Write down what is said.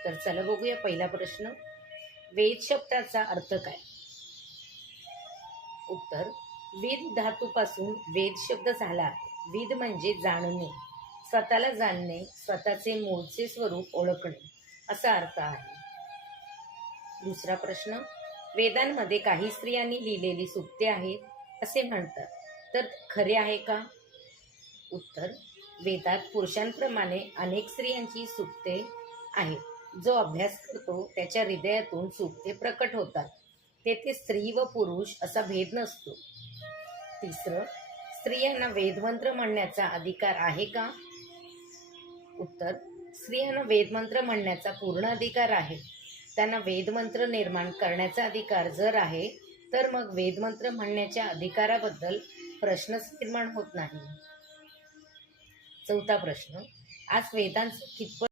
उत्तर चला बघूया. पहिला प्रश्न, वेद शब्दाचा अर्थ काय? उत्तर, वेद धातूपासून वेद शब्द झाला आहे. वेद म्हणजे जाणणे, स्वतःला जाणणे, स्वतःचे मूळचे स्वरूप ओळखणे असा अर्थ आहे. दुसरा प्रश्न, वेदांमध्ये काही स्त्रियांनी लिहिलेली सूक्ते आहेत असे म्हणतात, तर खरे आहे का? उत्तर, वेदात पुरुषांप्रमाणे अनेक स्त्रियांची सूक्ते आहेत. जो अभ्यास करतो त्याच्या हृदयातून सूक्ते प्रकट होतात. तेथे स्त्री व पुरुष असा भेद नसतो. तिसरं, स्त्रियांना वेदमंत्र म्हणण्याचा अधिकार आहे का? उत्तर, स्त्रियांना वेदमंत्र म्हणण्याचा पूर्ण अधिकार आहे. त्यांना वेदमंत्र निर्माण करण्याचा अधिकार जर आहे तर मग वेदमंत्र म्हणण्याच्या अधिकाराबद्दल प्रश्नच निर्माण होत नाही. चौथा प्रश्न, आज वेदांचा कितपत